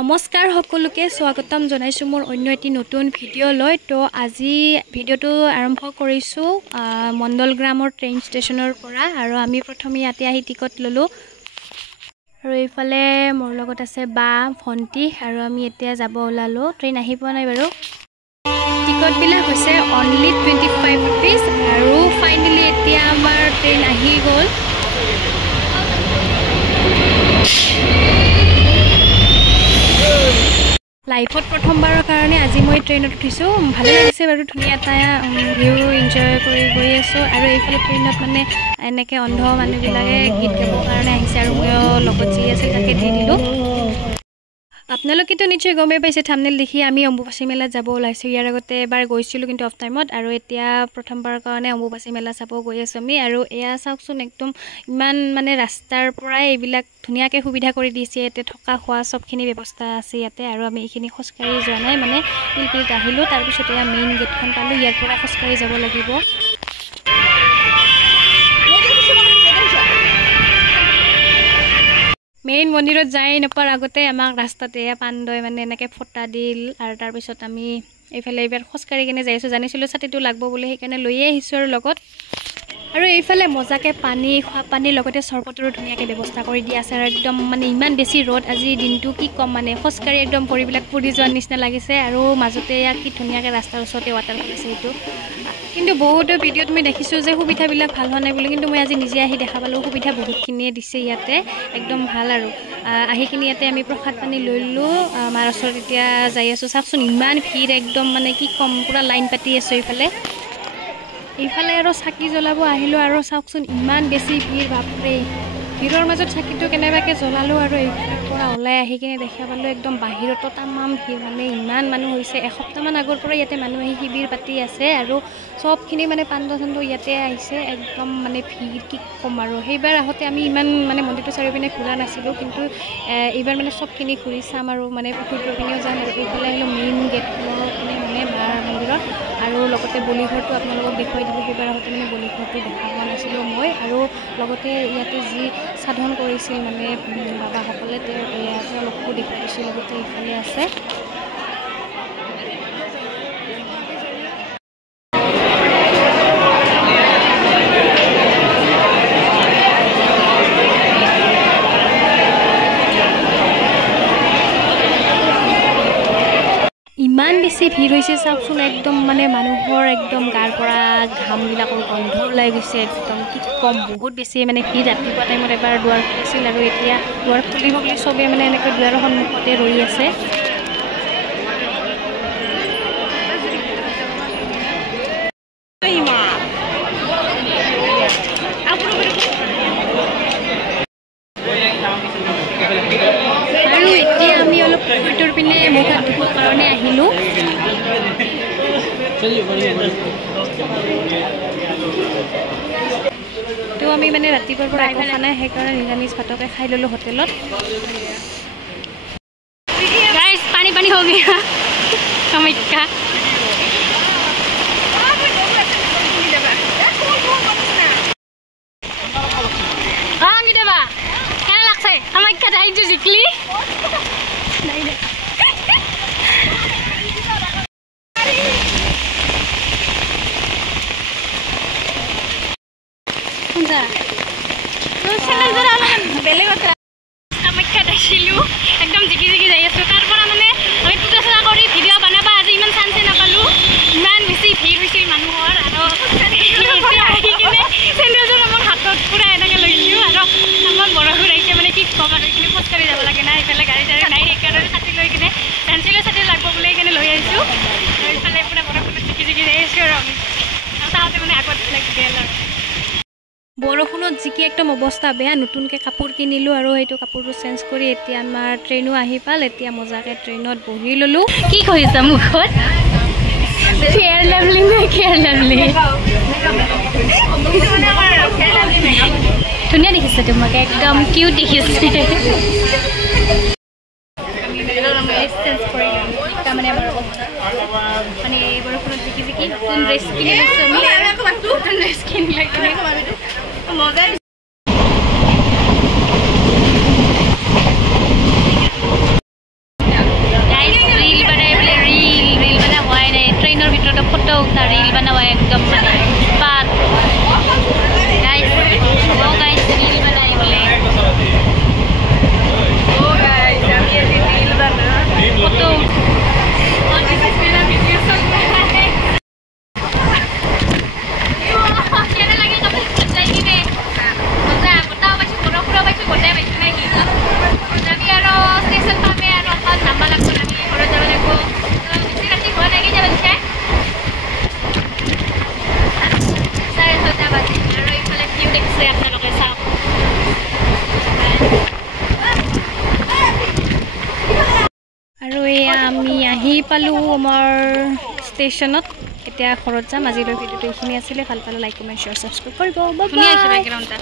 নমস্কাৰ সকলোকে স্বাগতম জনাইছো মোৰ অন্য এটি নতুন ভিডিও লৈ তো আজি ভিডিওটো আৰম্ভ কৰিছো মণ্ডলগ্ৰামৰ ট্ৰেইন ষ্টেচনৰ পৰা আৰু আমি প্ৰথমে ইয়াতে আহি টিকট ললো আৰু এইফালে মোৰ লগত আছে বা ভন্টি আৰু আমি এতিয়া যাব ওলালো ট্ৰেইন আহি পোৱা নাই বাৰু টিকট বিলাক হৈছে only 25 rupees আৰু ফাইনালি এতিয়া আমাৰ ট্ৰেইন আহি গ'ল লাইফত প্ৰথমবাৰৰ কাৰণে আজি মই ট্ৰেইনত উঠিছো ভালে লাগিছে বাৰু ধুনীয়া এটা ভিউ এনজয় কৰি গৈ আছো আৰু এইফালে ট্ৰেইনত মানে এনেকে অন্ধ মানুহবিলাকে গীত গাবৰ কাৰণে আহিছে আৰু মই লগত যি আছে তাকে দি দিলো আপোনালোকে তো নিশ্চয় গমে পাইছে থাম্বনেল দেখি আমি অম্বুবাচী মেলাত যাব ওলাইছো ইয়াৰ আগতে এবাৰ গৈছিলো কিন্তু অফ টাইমত আৰু এতিয়া প্ৰথমবাৰৰ কাৰণে অম্বুবাচী মেলা চাব গৈ আছো আমি আৰু এয়া চাওকচোন একদম ইমান মানে ৰাস্তাৰ পৰাই এইবিলাক ধুনীয়াকে সুবিধা কৰি দিছে ইয়াতে থকা খোৱা সবখিনি ব্যৱস্থা আছে ইয়াতে আৰু আমি এইখিনি খোজকাঢ়ি যোৱা নাই মানে পিলপিলিত আহিলো তাৰ পিছত এয়া মেইন গেটখন পালো ইয়াৰ পৰা খোজকাঢ়ি যাব লাগিব মেইন মন্দিৰত যাই নপাৰ আগতে আমাক ৰাস্তাতে পাণ্ডই মানে এনেকে ফটা দিল আৰু তাৰ পিছত আমি এইফালে এবাৰ খোজকাঢ়ি কিনে যাইছো জানিছিলো ছাতিটো লাগব বুলি সেইকাৰণে লৈয়ে আহিছো আৰু লগত আৰু এইফালে মজাকে পানী খোৱা পানীৰ লগতে চৰবতৰো ধুনীয়াকে ব্যৱস্থা কৰি দিয়া আছে আৰু একদম মানে ইমান বেছি ৰ'দ আজি দিনটো কি কম মানে খোজকাঢ়ি একদম পৰিবিলাক পুৰি যোৱাৰ নিচিনা লাগিছে আৰু মাজতে ইয়াক কি ধুনীয়াকে ৰাস্তাৰ ওচৰতে ৱাটাৰফল আছে এইটো কিন্তু বহুতো ভিডিঅ' তুমি দেখিছো যে সুবিধাবিলাক ভাল হোৱা নাই বুলি কিন্তু মই আজি নিজে আহি দেখা পালো সুবিধা বহুতখিনিয়ে দিছে ইয়াতে একদম ভাল আৰু আহি কিনি ইয়াতে আমি প্ৰসাদ পানী লৈ ললো আমাৰ ওচৰত এতিয়া যাই আছো চাওকচোন ইমান ভিৰ একদম মানে কি কম পুৰা লাইন পাতি আছে এইফালে আৰু চাকি জ্বলাব আহিলো আৰু চাওকচোন ইমান বেছি ভিৰ বাপৰে ভিৰৰ মাজত চাকিটো কেনেবাকে জ্বলালো আৰু এইফালৰ পৰা ওলাই আহি কিনে দেখা পালো একদম বাহিৰতো তামাম ভিৰ মানে ইমান মানুহ হৈছে এসপ্তাহমান আগৰ পৰা ইয়াতে মানুহ আহি শিবিৰ পাতি আছে আৰু সবখিনি মানে পাণ্ড ইয়াতে আহিছে একদম মানে ভিৰ কি কম আৰু সেইবাৰ আহোঁতে আমি ইমান মানে মন্দিৰটো চাৰিওপিনে ঘূৰা নাছিলোঁ কিন্তু এইবাৰ মানে সবখিনি ঘূৰি চাম আৰু মানে পুখুৰীটোৰ পিনেও যাম আৰু এইফালে আহিলোঁ মেইন গেটখনৰ পিনে মানে মাৰ মন্দিৰত আৰু লগতে বলিঘৰটো আপোনালোকক দেখুৱাই দিলোঁ সেইবাৰ আহোঁতে মানে বলিঘৰটো দেখা পোৱা নাছিলোঁ মই আৰু লগতে ইয়াতে যি সাধন কৰিছিল মানে বাবাসকলে তেওঁলোককো দেখুৱাই দিছোঁ লগতে এইফালে আছে ইমান বেছি ভিৰ হৈছে চাওকচোন একদম মানে মানুহৰ একদম গাৰ পৰা ঘামবিলাকৰ গন্ধ ওলাই গৈছে একদম কি কম বহুত বেছি মানে ভিৰ ৰাতিপুৱা টাইমত এবাৰ দুৱাৰ খুলিছিল আৰু এতিয়া দুৱাৰ খুলিব বুলি চবেই মানে এনেকৈ দুৱাৰৰ সন্মুখতে ৰৈ আছে আৰু এতিয়া আমি অলপ পুখুৰীটোৰ পিনে মুখ হাত ধুবৰ কাৰণে আহিলোঁ তো আমি মানে ৰাতিপুৱাৰ পৰা একো খোৱা নাই সেইকাৰণে নিৰামিষ ভাতকে খাই ল'লোঁ হোটেলত গাইজ পানী পানী হৈ গয়া কামাখ্যা কামাখ্যা আহিছো জিকলি কামাখ্যাত আহিছিলোঁ একদম জিকি জিকি যাই আছোঁ তাৰ পৰা মানে আমি পূজা চূজা কৰি ভিডিঅ' বনাবা আজি ইমান চান্সে নাপালোঁ ইমান বেছি ভিৰ হৈছে মানুহৰ আৰু আহি কিনে চেণ্ডেলযোৰ আমাৰ হাতত পূৰা এনেকৈ লৈছোঁ আৰু আমাৰ বৰষুণ আহিছে মানে কি ক'ম আৰু এইখিনি খোজকাঢ়ি যাব লাগে না এইফালে গাড়ী চাড়ী নাই সেইকাৰণে ছাতি লৈ কিনে পেঞ্চিলৰ ছাতি লাগব বুলি কিনে লৈ আহিছোঁ আৰু এইফালে পূৰা বৰষুণত জিকি জিকি যাই আছোঁ আৰু আমি তাহাঁতে মানে আগত লাগি গ'ল আৰু বৰষুণত জিকি একদম অৱস্থা বেয়া নতুনকৈ কাপোৰ কিনিলোঁ আৰু সেইটো কাপোৰটো চেঞ্জ কৰি এতিয়া আমাৰ ট্ৰেইনো আহি পাল এতিয়া মজাকৈ ট্ৰেইনত বহি ল'লোঁ কি কৰিছা মুখত ফেয়াৰ লাভলি নে কেয়াৰ লাভলি ধুনীয়া দেখিছে তোমাক একদম কিউট দেখিছে মানে বৰষুণত জিকি জিকি নতুন ড্ৰেছ কিনি লৈছোঁ নতুন ড্ৰেছ কিনি লৈ কিনে মজা আমি আহি পালোঁ আমাৰ ষ্টেচনত এতিয়া ঘৰত যাম আজিলৈ ভিডিঅ'টো এইখিনি আছিলে ভাল পালে লাইক কমেণ্ট শ্বেয়াৰ ছাবস্ক্ৰাইব কৰিব বাই বাই